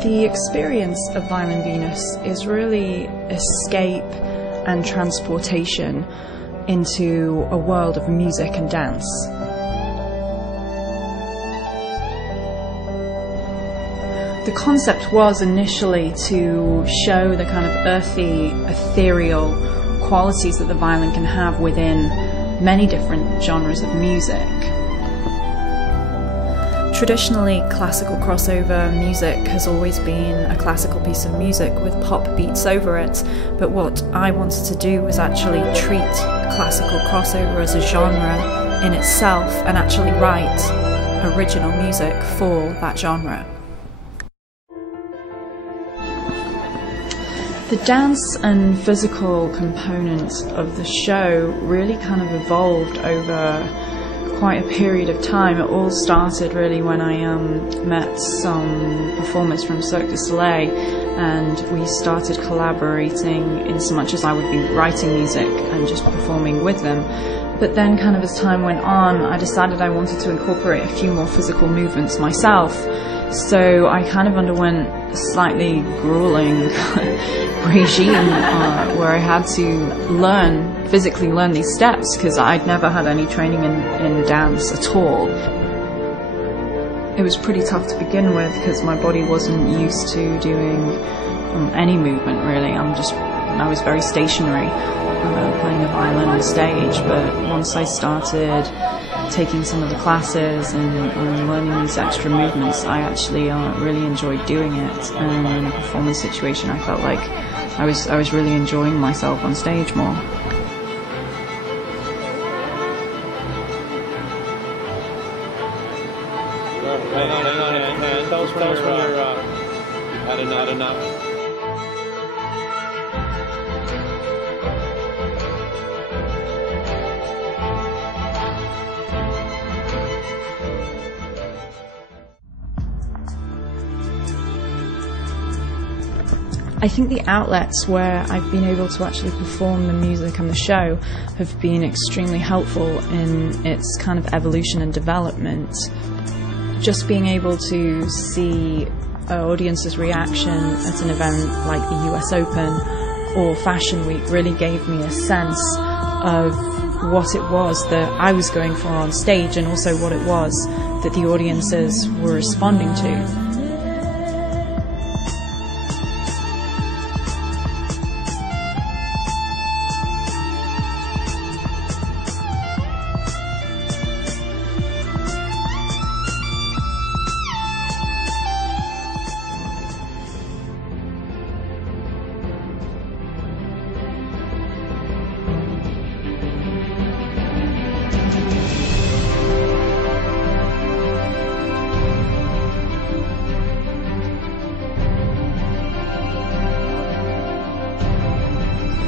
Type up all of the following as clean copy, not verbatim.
The experience of Violin Venus is really escape and transportation into a world of music and dance. The concept was initially to show the kind of earthy, ethereal qualities that the violin can have within many different genres of music. Traditionally, classical crossover music has always been a classical piece of music with pop beats over it, but what I wanted to do was actually treat classical crossover as a genre in itself and actually write original music for that genre. The dance and physical component of the show really kind of evolved over quite a period of time. It all started really when I met some performers from Cirque du Soleil, and we started collaborating in so much as I would be writing music and just performing with them. But then kind of as time went on, I decided I wanted to incorporate a few more physical movements myself. So I kind of underwent a slightly grueling regime where I had to physically learn these steps, because I'd never had any training in dance at all. It was pretty tough to begin with because my body wasn't used to doing any movement really. I was very stationary playing the violin on stage, but once I started taking some of the classes and learning these extra movements, I actually really enjoyed doing it, and in a performance situation I felt like I was really enjoying myself on stage more. Hang on. Tell us when you've had enough. I think the outlets where I've been able to actually perform the music and the show have been extremely helpful in its kind of evolution and development. Just being able to see an audience's reaction at an event like the US Open or Fashion Week really gave me a sense of what it was that I was going for on stage, and also what it was that the audiences were responding to.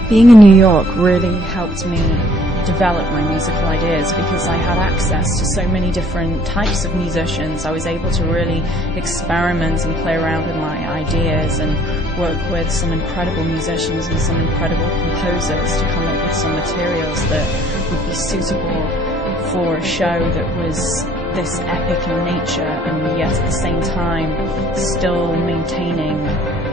Being in New York really helped me develop my musical ideas, because I had access to so many different types of musicians. I was able to really experiment and play around with my ideas and work with some incredible musicians and some incredible composers to come up with some materials that would be suitable for a show that was this epic in nature, and yet at the same time still maintaining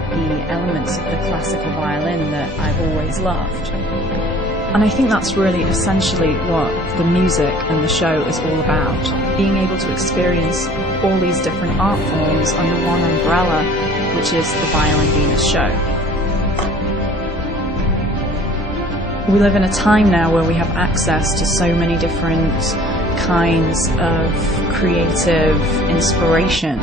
the elements of the classical violin that I've always loved. And I think that's really essentially what the music and the show is all about. Being able to experience all these different art forms under one umbrella, which is the Violin Venus show. We live in a time now where we have access to so many different kinds of creative inspiration.